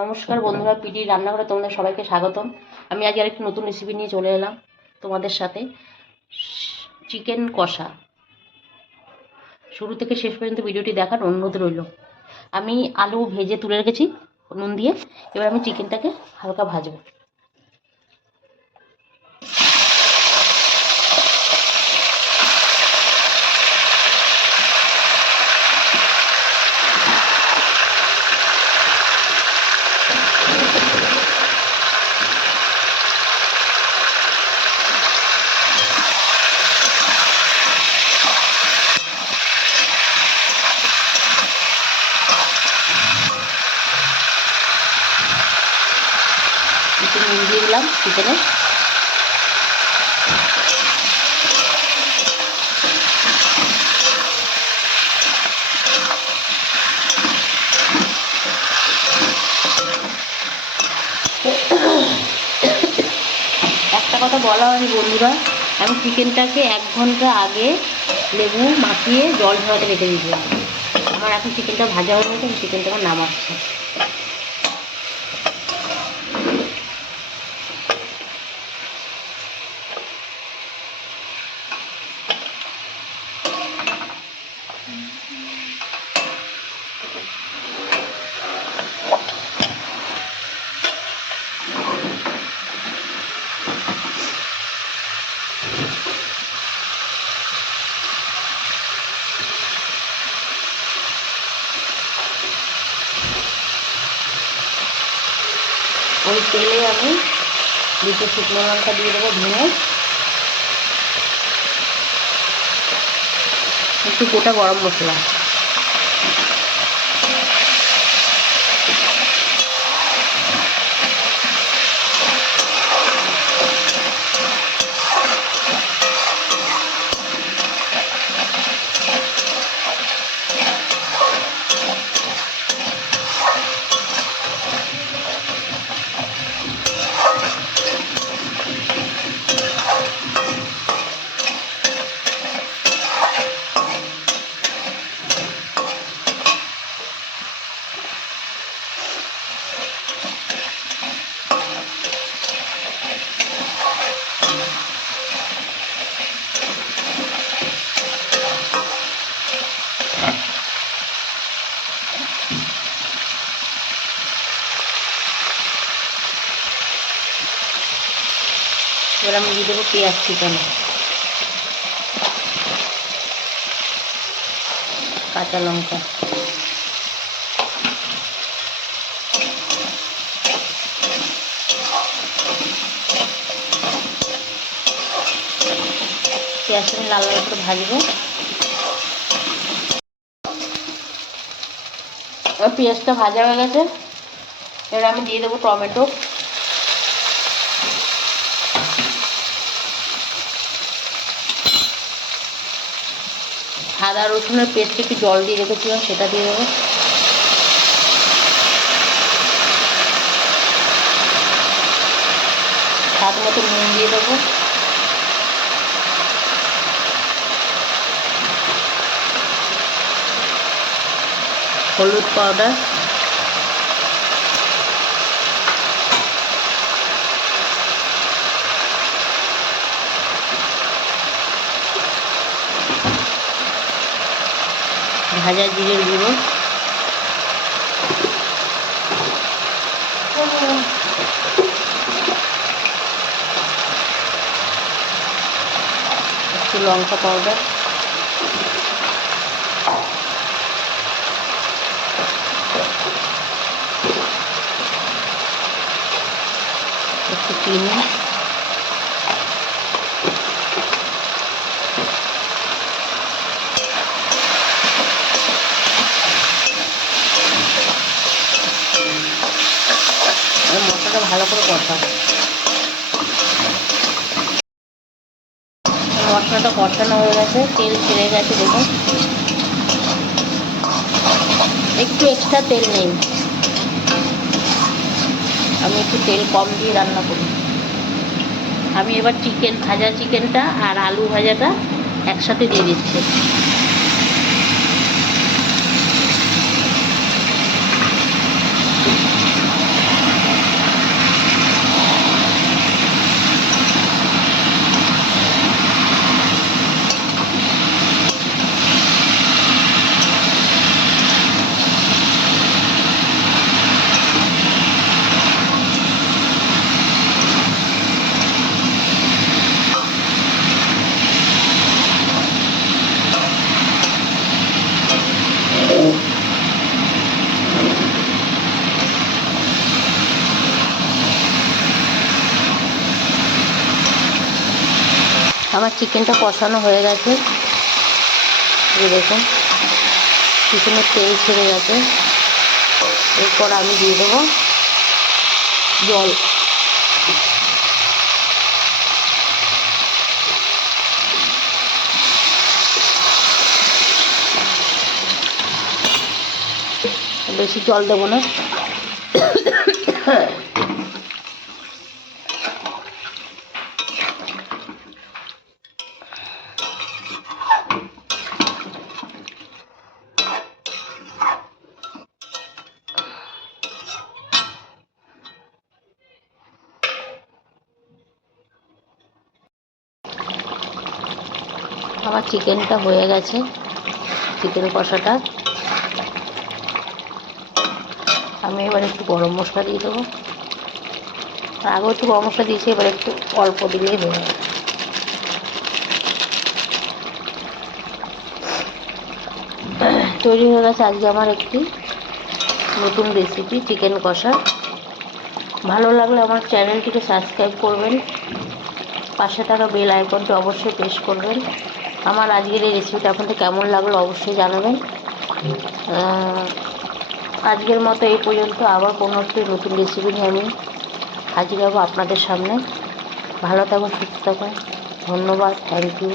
নমস্কার বন্ধুরা, পিডি রান্নাঘরে তোমাদের সবাইকে স্বাগতম। আমি আজ আরেকটি নতুন রেসিপি নিয়ে চলে এলাম তোমাদের সাথে। চিকেন কষা। শুরু থেকে শেষ পর্যন্ত ভিডিওটি দেখার অনুরোধ রইল। আমি আলু ভেজে তুলে রেখেছি নুন দিয়ে। এবার আমি চিকেনটাকে হালকা ভাজবো। একটু নুন দিয়ে দিলাম চিকেনে। একটা কথা বলা হয়নি বন্ধুরা, আমি চিকেনটাকে 1 ঘন্টা আগে লেবু মাখিয়ে জল ঝরাতে রেখে দিয়েছিলাম। আমার এখন চিকেনটা ভাজা হয়ে গেছে, আমি চিকেনটাকে নামাচ্ছি। ওই তেলে আমি 2টো শুকনো লঙ্কা দিয়ে দেবো ভেঙে, একটু গোটা গরম মশলা, এবার আমি দিয়ে দেবো পেঁয়াজ চিকেন, কাঁচা লঙ্কা, পেঁয়াজটা আমি লাল লাল করে ভাজবো। এবার পেঁয়াজটা ভাজা হয়ে গেছে, এবার আমি দিয়ে দেবো টমেটো, আদা রসুনের পেস্ট একটু জল দিয়ে রেখেছিলাম সেটা দিয়ে দেবো, স্বাদ মতো নুন দিয়ে দেবো, হলুদ পাউডার, ভাজা জিরের গুঁড়ো, একটু লঙ্কা পাউডার, একটু চিনি, মশলাটা ভালো করে কষাবো। মশলাটা কষানো হয়ে গেছে, তেল ছেড়ে গেছে, দেখুন একটু এক্সট্রা তেল নেই, আমি একটু তেল কম দিয়ে রান্না করি। আমি এবার ভাজা চিকেনটা আর আলু ভাজাটা একসাথে দিয়ে দিচ্ছি। আমার চিকেনটা কষানো হয়ে গেছে, এই দেখুন চিকেনের তেল ছেড়ে গেছে। এরপর আমি দিয়ে দেবো জল। বেশি জল দেবো না। আমার চিকেনটা হয়ে গেছে, চিকেন কষাটা। আমি এবার একটু গরম মশলা দিয়ে দেবো। আগেও একটু গরম মশলা দিয়েছি, এবার একটু অল্প দিলেই হয়ে যাবে। তৈরি হয়ে গেছে আজকে আমার একটি নতুন রেসিপি, চিকেন কষা। ভালো লাগলে আমার চ্যানেলটিকে সাবস্ক্রাইব করবেন, পাশে থাকা বেল আইকনটি অবশ্যই প্রেস করবেন। আমার আজকের এই রেসিপিটা আপনাদের কেমন লাগলো অবশ্যই জানাবেন। আজকের মতো এই পর্যন্ত। আবার কোনো একটি নতুন রেসিপি নিয়ে আমি হাজির হব আপনাদের সামনে। ভালো থাকুন, সুস্থ থাকুন, ধন্যবাদ, থ্যাংক ইউ।